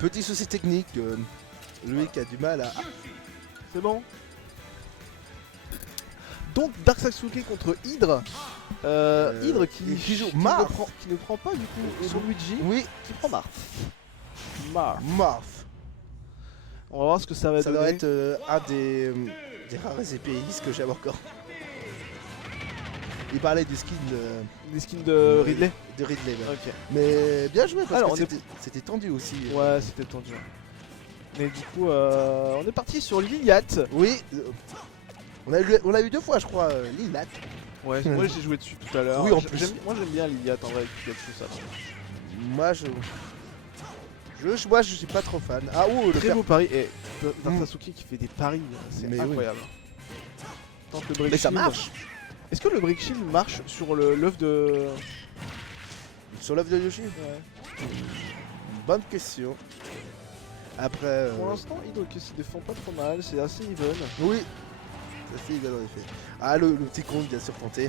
petit souci technique. Lui qui a du mal à... C'est bon. Donc Dark Sasuke contre Hydre. Hydre qui joue qui Mars. ne prend pas du coup son Luigi, Oui, qui prend Mars. Mars. Mars. On va voir ce que ça va Ça donner. doit être un des rares épéistes que j'aime encore. Il parlait du skin Des skins de Ridley. de Ridley. Ouais. Ok. Mais bien joué parce Alors, que c'était tendu aussi. Ouais, c'était tendu. Mais du coup, on est parti sur Liliath. Oui, on l'a eu 2 fois je crois, Lilat. Ouais, moi j'ai joué dessus tout à l'heure. Oui, en plus. Moi j'aime bien Liliath en vrai, qui a tout ça. Moi je suis pas trop fan. Ah ouh, Très beau pari. Et Dark Mm. Sasuke qui fait des paris, c'est Mais oui. incroyable. Tente le break Mais ça shield. marche. Est-ce que le break shield marche sur l'œuf de. Sur l'œuf de Yoshi. Ouais. Bonne question. Après... Pour l'instant, Hydre qui se défend pas trop mal, c'est assez even. Oui. Ça fait égal en effet. Ah le petit compte bien sûr tenté.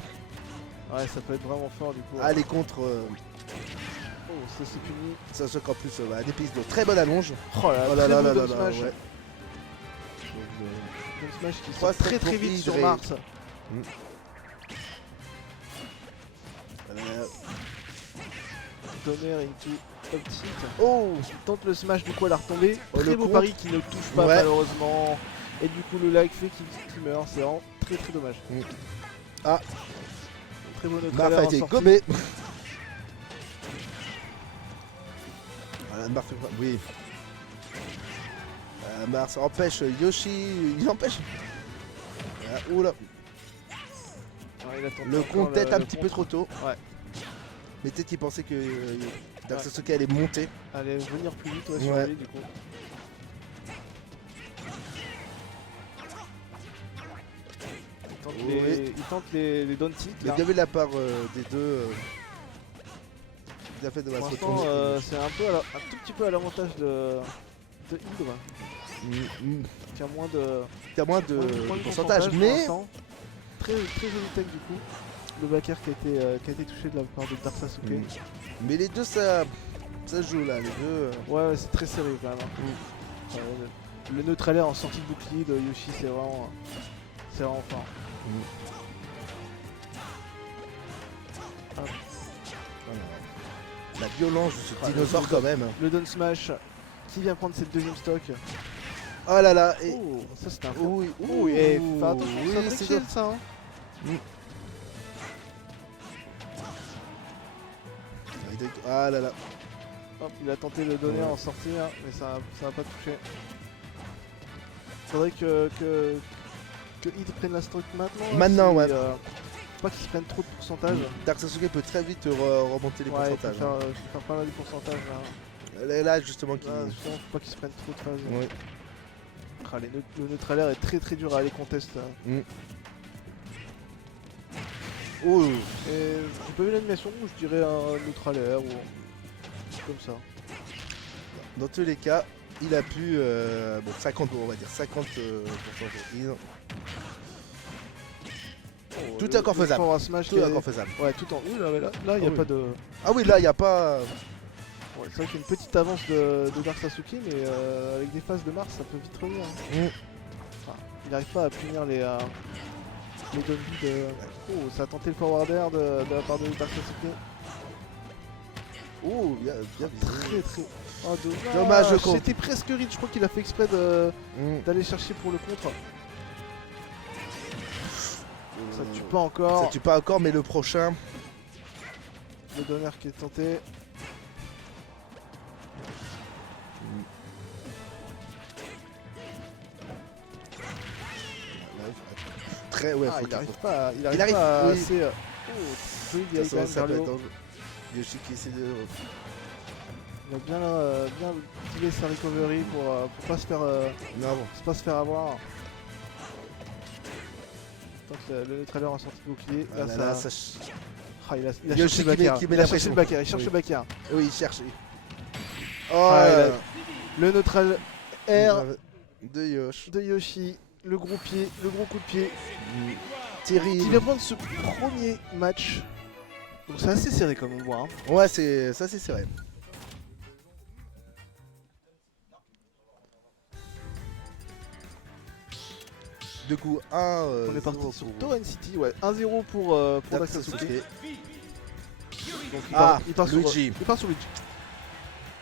Ouais, ça peut être vraiment fort du coup. Ah les contre... Oh, ça c'est puni. ça se qu'en plus des pistes de très bonne allonge. Oh là Oh là, là très là beau là down là, smash. ouais. Down smash qui Trois sort très steps très pour vite sur Hydre et- Mars. Donner into up tilt. Oh. Tente le smash, du coup elle a retombé. Oh, Très le beau contre. pari qui ne touche pas Ouais. malheureusement. Et du coup le lag fait qu'il meurt, c'est vraiment très très dommage. Ah. Très beau neutre Marf a été sortie. gommé. Voilà, Marf, oui. Mars empêche Yoshi, il empêche. Oula, Ouais, il a tenté le encore compte peut-être un le petit peu contre. trop tôt. Ouais. Mais peut-être qu'il pensait que Dark Sasuke allait monter. Allez, venir plus vite sur Ouais. lui du coup. Oui. Il tente les down tilt. Il a bien vu la part des deux. Il a fait de Pour se l'instant, retourner. c'est un tout petit peu à l'avantage de Hydre, qui a moins de, Il y a moins de moins de pourcentage, pour mais l'instant. Très joli tech du coup. Le backer qui a été touché de la part de Dark Sasuke. mais les deux ça se joue là, les deux. Ouais, c'est très serré quand même. Hein. Le neutre air en sortie de bouclier de Yoshi, c'est vraiment fort. La violence de ce Ah, dinosaure quand même. Le down smash qui vient prendre cette deuxième stock. Oh là là, et Oh, ça c'est un oui, Oh, et fais attention, oui, c'est un break c'est shield, ça. Hein. Ah là là. Hop, il a tenté de donner Ouais. en sortir, mais ça va pas toucher. Faudrait que Hydre prenne la stock maintenant. là, Maintenant, ouais. Faut pas qu'il se prenne trop de pourcentage. Dark Sasuke peut très vite remonter les Ouais, il pourcentages. faut faire pas mal de pourcentage là. Là justement qui. Là, justement, faut pas qu'il se prenne trop de phase. Oui. Ah, le neutre air est très dur à aller contest. Oh. Et j'ai pas vu l'animation, je dirais un neutre air ou comme ça. Dans tous les cas, il a pu bon 50 on va dire 50 de heal. Oh, Tout est encore faisable. forward smash Tout qui est a- encore faisable. Ouais, tout en haut là, il y a Ah oui. pas de. Ah oui là il n'y a pas. Ouais, c'est vrai qu'il y a une petite avance de Dark Sasuke, mais avec des phases de Mars, ça peut vite revenir. Enfin, il n'arrive pas à punir les down B de. Oh, ça a tenté le forward air de la part de Dark Sasuke. Oh bien visé. Très. Oh, Dommage, le contre. C'était presque reach, je crois qu'il a fait exprès d'aller chercher pour le contre. Ça tue pas encore. Ça tue pas encore mais le prochain. Le donner qui est tenté. Très ouais Ah, faut il faire arrive pas, Il arrive, à oui. assez. Oh, joli DI quand même ça vers peut le être haut. dangereux. Yoshi qui essaie de. Il a bien utilisé sa recovery pour pas se faire avoir. Tant que le neutraleur a sorti de bouclier, Ah là, là, ça... ça. Ah, il a Yoshi cherché le qui met- backer. qui met Il a la cherché le pression. backer, il cherche Oui. le backer. Oui il cherche. Oh Ah, là il a- là. Le neutral air de Yoshi. de Yoshi, le gros pied, le gros coup de pied. Qui Terrible. vient prendre ce premier match. Donc c'est assez serré comme on voit. Hein. Ouais c'est ça c'est vrai. Du coup, 1. On est parti sur Torrent City, ouais. 1-0 pour Dax Sasuke. Donc il part sur Luigi. il part sur Luigi.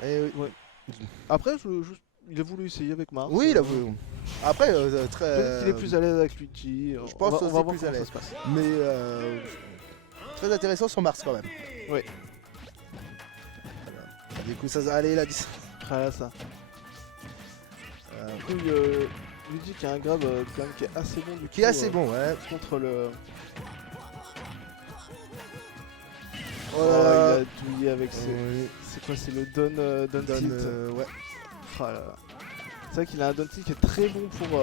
Eh oui. Ouais. Après, il a voulu essayer avec Mars. Oui, il a voulu. Après, très. Peut-être qu'il est plus à l'aise avec Luigi. Je pense on aussi va voir plus à comment ça l'aise. se passe. Mais très intéressant sur Mars quand même. Oui. Du coup, ça allez la 10. Voilà ça. Luigi qui a un grab quand même qui est assez bon du coup. Qui est assez bon, ouais. Contre le. Oh, Oh, il a douillé avec ses. Oui. C'est quoi? C'est le Don Tilt. Ouais. Oh là là. C'est vrai qu'il a un Don Tilt qui est très bon pour.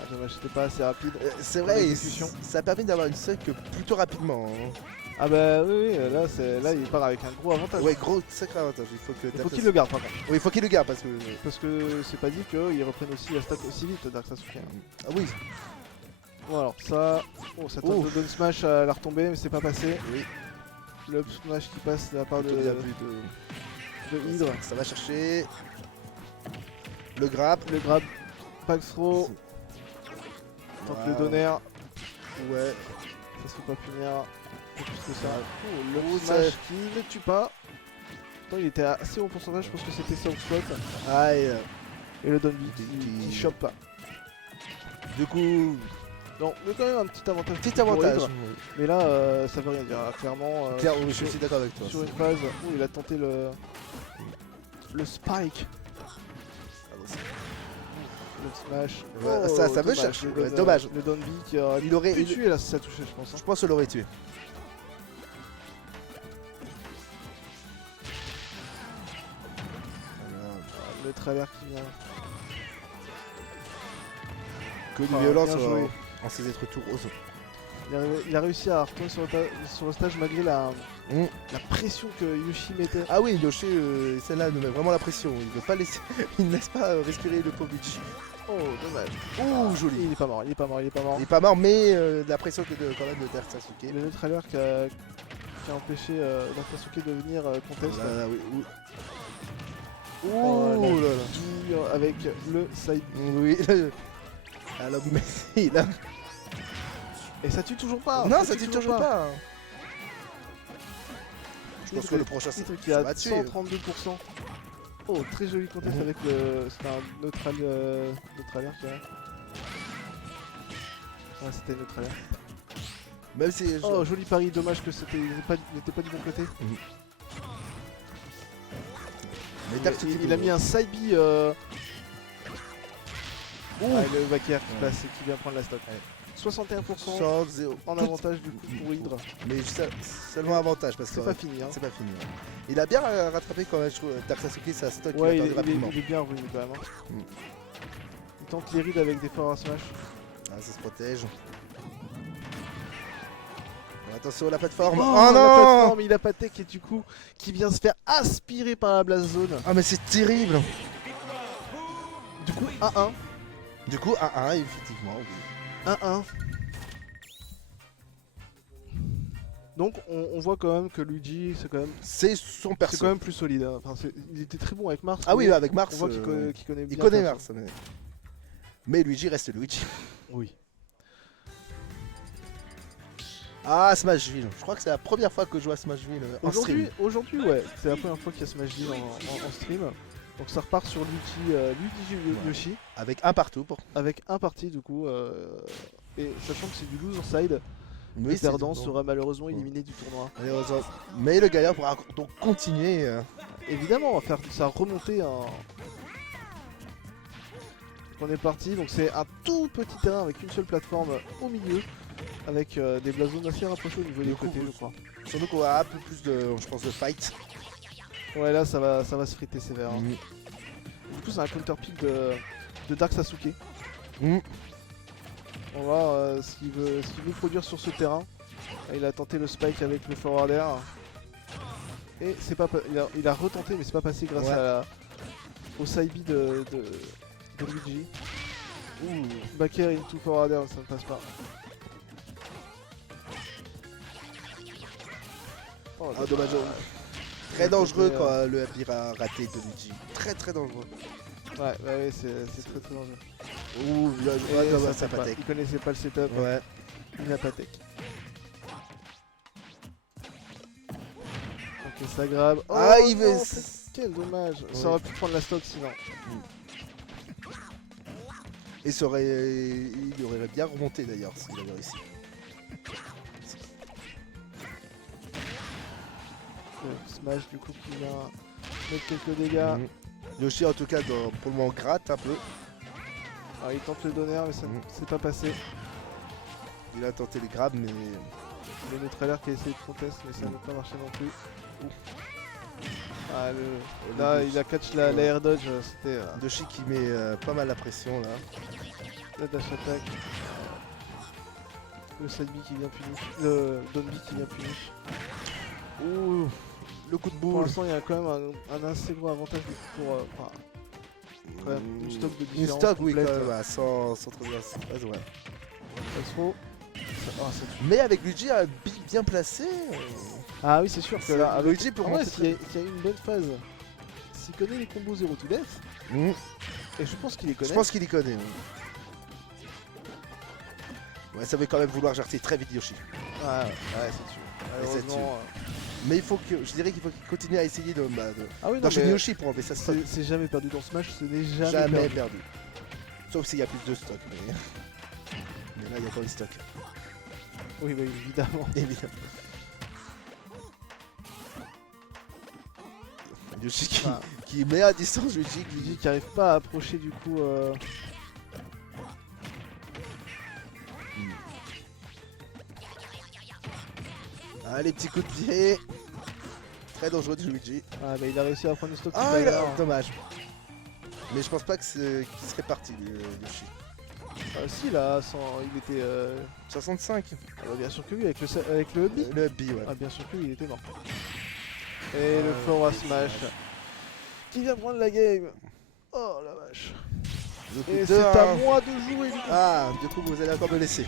Ah, dommage, c'était pas assez rapide. C'est vrai, l'exécution. ça permet d'avoir une sec plutôt rapidement. Hein. Ah bah oui, là il part avec un gros avantage. Ouais, gros, sacré avantage. Il faut qu'il le garde par contre. Oui, il faut qu'il le garde parce que. Parce que c'est pas dit qu'ils reprennent aussi la stack aussi vite, Dark Sasuke. Ah oui. Bon alors ça. Oh, ça tente le down smash à la retomber mais c'est pas passé. Oui. Le up smash qui passe de la part de Hydre. Ça va chercher. Le grab. Le grab. Pack throw. Tente le donner. Ouais. Ça se fait pas punir. Plus que ça. Oh, le Oh, smash qui ne tue pas. Pourtant il était à assez haut pourcentage, je pense que c'était ça au spot. Aïe. Et le down beat qui chope pas. Du coup. Non, mais quand même un petit avantage. Petit avantage. Hydre. Mais là, ça veut rien dire. Clairement, Clairement, je suis d'accord avec toi. sur une phase où il a tenté le spike. Le smash. Ouais, ça veut dommage, chercher. le Ouais, down- dommage. Le down B qui aurait Il aurait. pu tuer là si ça touchait, je pense. Je pense qu'il l'aurait tué. Le trailer qui vient. Que de Ah, violence bien joué. en ces êtres tout roses. Il a réussi à retourner sur le stage malgré la pression que Yoshi mettait. Ah oui, Yoshi, celle-là nous met vraiment la pression. Il ne il ne laisse pas respirer le pauvre Luigi. Oh, dommage. Oh, joli. Il est pas mort, il est pas mort. Il est pas mort, mais la pression que quand même de Dark Sasuke. Le trailer qui a empêché Dark Sasuke de venir contest. Là, oui, oui. Oh Ouh là là. dur avec le side. Oui. Alors, mais là. Et ça tue toujours pas. Non, ça tue toujours pas. Je pense que le prochain c'est c'est qui a va tuer. 132%. Oh, très joli contest avec le. C'était un neutralien qui a. Ouais, c'était neutralien. Même si. Oh, joli pari, dommage que il n'était pas du bon côté. Mais Dark Il a mis un side B. Le backer qui passe et qui vient prendre la stock. 61% 0. en avantage du coup pour Hydre. Mais seulement avantage parce que C'est pas fini. Hein. c'est pas fini. Il a bien rattrapé quand même, je trouve. Dark Sasuke, sa stock Ouais, il a il perdu rapidement. est bien revenu quand même. Hein. Il tente les rides avec des forward smash. Ah, ça se protège. Bon, attention la plateforme. Oh, Oh la non. plateforme, il a pas tech et du coup qui vient se faire aspirer par la blast zone. Ah mais c'est terrible. Du coup 1-1. Du coup 1-1 effectivement. 1-1. Donc on voit quand même que Luigi c'est quand même C'est son perso. plus solide. Hein. Enfin, il était très bon avec Mars. Ah oui, mais avec Mars. on voit qu'il connaît bien. il connaît perso. Mars. Mais Luigi reste Luigi. Oui. Ah, Smashville. Je crois que c'est la première fois que je joue à Smashville en stream. Aujourd'hui, ouais, c'est la première fois qu'il y a Smashville en stream. Donc ça repart sur Luigi Yoshi. Avec un partout. Avec un parti du coup. Et sachant que c'est du loser side, Oui, le c'est perdant bon. sera malheureusement éliminé du tournoi. Malheureusement. Mais le gagnant pourra donc continuer. Évidemment, on va faire sa remontée en. On est parti, donc c'est un tout petit terrain avec une seule plateforme au milieu, avec des blasons assez rapprochés au niveau des côtés, je crois. Surtout qu'on a un peu plus de, je pense, de fight. Ouais, là ça va se friter sévère. Hein. Du coup, c'est un counter pick de Dark Sasuke. On va voir ce qu'il veut produire sur ce terrain. Il a tenté le spike avec le forward air. Et c'est pas il a retenté, mais c'est pas passé grâce au side B de Luigi. Back air into forward air, ça ne passe pas. Oh, Ah, dommage. Très dangereux quand le FB a raté de Luigi. Très dangereux. Ouais, c'est très dangereux. Ouh, il a Et ouais, ça ça fait pas. patek. Il connaissait pas le setup. Ouais. Il n'a pas tech. Ok, ça grab. Oh, Ah, il veut. non, quel dommage. Ouais. Ça aurait pu prendre la stock sinon. Et ça aurait. Il aurait bien remonté d'ailleurs s'il avait réussi. Smash du coup qui vient mettre quelques dégâts. Mhm. Yoshi en tout cas pour le moment gratte un peu. Alors il tente le donner mais ça ne Mhm. s'est pas passé. Il a tenté les grabs mais. Il y a notre alerte qui a essayé de contest mais ça n'a pas marché non plus. Ouf. Ah, là il a catch la air dodge, c'était Yoshi qui met pas mal la pression là. la dash attack. Le side B qui vient punish. Le down B qui vient punish. Ouh, le coup de Pour boule. l'instant il y a quand même un assez gros avantage pour enfin, quand même une stock de Une différence stock, oui, quand complète. même, sans trop de surprise, ouais. Ça se trouve. Ça tue. Mais avec Luigi bien placé. Ah oui c'est sûr que là avec Luigi peut en vrai, remonter s'il y a une bonne phase, s'il connaît les combos 0 to death, Mhm. et je pense qu'il les connaît. Je pense qu'il y connaît. Ouais, ça veut quand même vouloir jarter très vite Yoshi. Ah ouais, c'est sûr. c'est Malheureusement, Mais il faut que, je dirais qu'il faut qu'il continue à essayer de Ah oui, non, d'enchaîner mais Yoshi pour enlever sa stock. c'est jamais perdu dans Smash, ce n'est jamais, Jamais perdu. perdu. Sauf s'il y a plus de stock. Mais, mais là, il y a pas de stock. Oui, bah, évidemment. Évidemment. Yoshi Enfin, qui met à distance Luigi. Luigi qui arrive pas à approcher du coup. Ah, les petits coups de pied. Très dangereux de Luigi. Ah, bah il a réussi à prendre une stock. Ah, tout à il a... l'heure. dommage. Mais je pense pas que qu'il serait parti, Yoshi. Ah, si, là, il était. 65. Ah, bah, bien sûr que oui, avec le hubby. Le B, ouais. Ah, bien sûr que oui, il était mort. Et le forward smash. Qui vient prendre la game. Oh la vache. Le coup Et de c'est deux, à hein. moi de jouer du coup. Ah, du coup, vous allez encore me laisser.